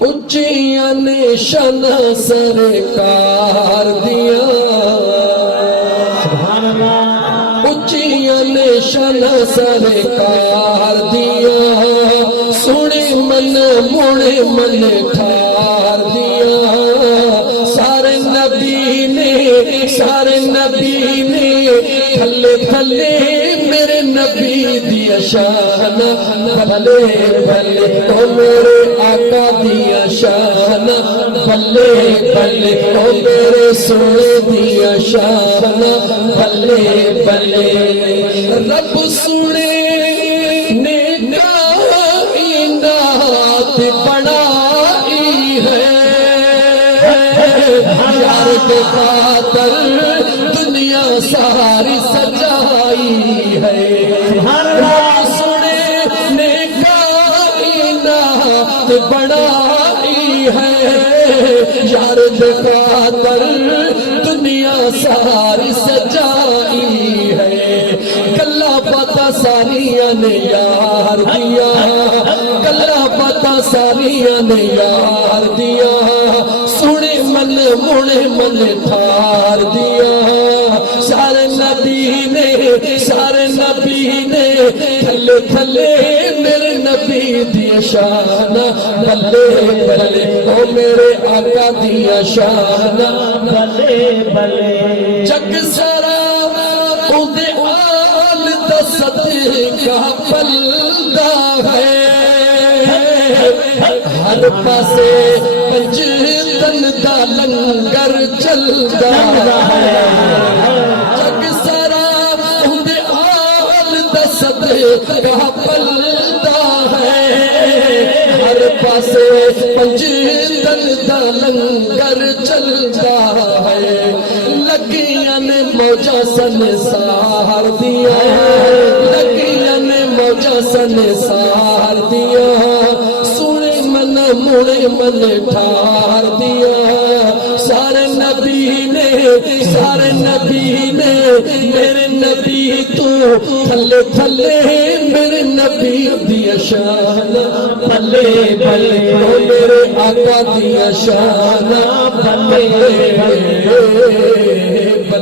اچیاں نے شان سرکار دیا اچیاں نے شان سرکار دیا سونے من موڑے من ٹھار دیا سارے نبی نے تھلے تھلے میرے نبی دیا شان بھلے بھلے او میرے آقا دیا شان بھلے بھلے او میرے سونے دیا شان بھلے بھلے رب سونے نے کائنات بڑھائی ہے یار کے خاطر دنیا ساری سجائی ہے سنے نے کائنات بڑھائی ہے یار کے خاطر دنیا ساری سجائی ہے کلا پتا ساریاں نے یار دیا کلا پتا ساریاں نے یار دیا سنے من موڑے من ٹھار دیا سارے نبی نے تھلے تھلے میرے نبی دیا شان بھلے بھلے او میرے آقا دیا شان بھلے بھلے جگ سارا او دے آل دا صدقہ پلدا ہے ہر پاسے پنجتن دا لنگر چلدا ہے جگ سارا اندے آل دا صدقہ پلدا ہے ہر پاسے پنجتن دا لنگر چلدا ہے لگیاں نے موجہ سنسار دیا لگیاں نے موجہ سنسار دیا موڑے من ٹھار دیا سارے نبی نے میرے نبی تو تھلے تھلے میرے نبی دیا شان بھلے بھلے او میرے آقا دیا شان بھلے بھلے